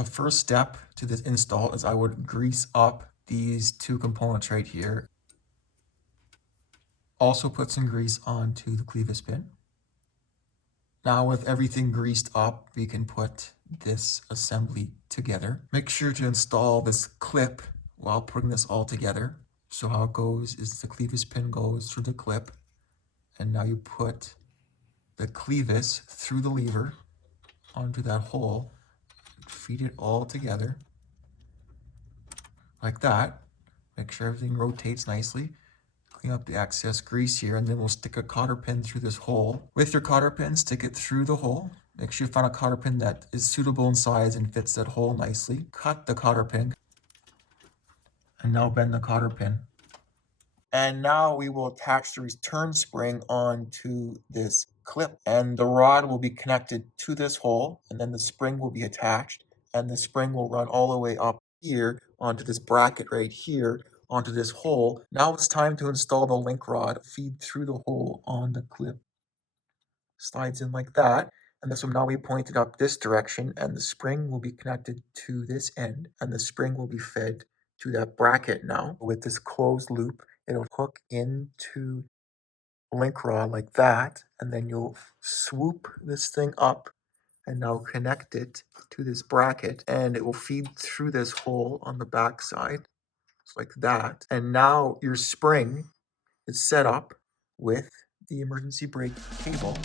The first step to this install is I would grease up these two components right here. Also put some grease onto the clevis pin. Now with everything greased up, we can put this assembly together. Make sure to install this clip while putting this all together. So how it goes is the clevis pin goes through the clip, and now you put the clevis through the lever onto that hole, feed it all together like that. Make sure everything rotates nicely. Clean up the excess grease here, and then we'll stick a cotter pin through this hole. With your cotter pin, stick it through the hole. Make sure you find a cotter pin that is suitable in size and fits that hole nicely. Cut the cotter pin, and now bend the cotter pin. And now we will attach the return spring onto this clip, and the rod will be connected to this hole, and then the spring will be attached, and the spring will run all the way up here onto this bracket right here, onto this hole. Now it's time to install the link rod. Feed through the hole on the clip. Slides in like that. And this will now be pointed up this direction, and the spring will be connected to this end, and the spring will be fed to that bracket now. With this closed loop, it'll hook into link rod like that, and then you'll swoop this thing up and now connect it to this bracket, and it will feed through this hole on the back side, like that. And now your spring is set up with the emergency brake cable.